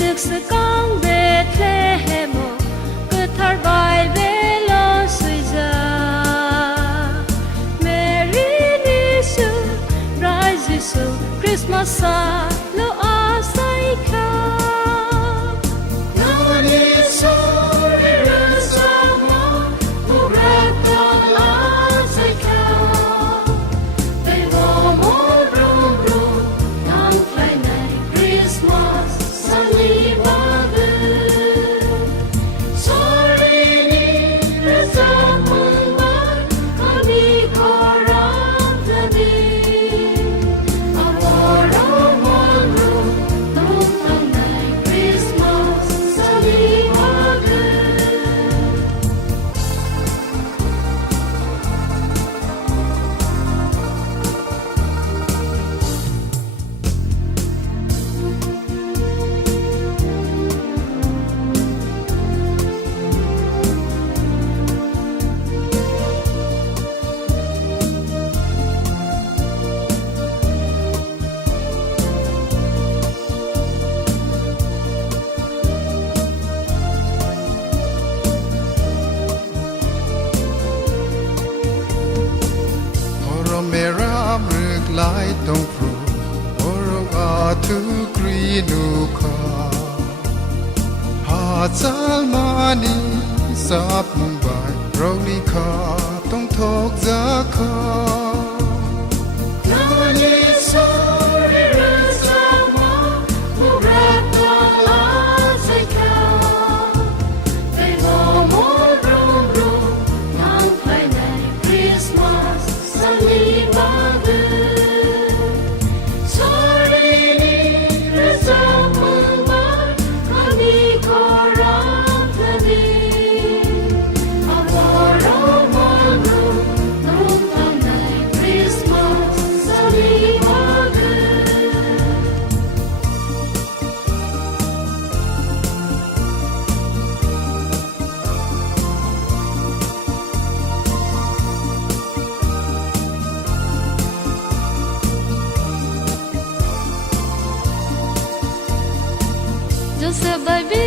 tuk sa kang Bethlehem ke thar bai velo suiza Mary Nisu rise Jesu Christmas sa lo asai ka Nani so Meram rực lại tông pru Orong a tu grinu ka Ha zal mani sap mung bai Roni ka tông thok za ka Nani sori rasama murata azeka They go more rum rum Nang play night Christmas Sali badu Sori ni rasama bar Kami koram tadi Avoro monu Nung tang night Christmas Sali badu Joseph baby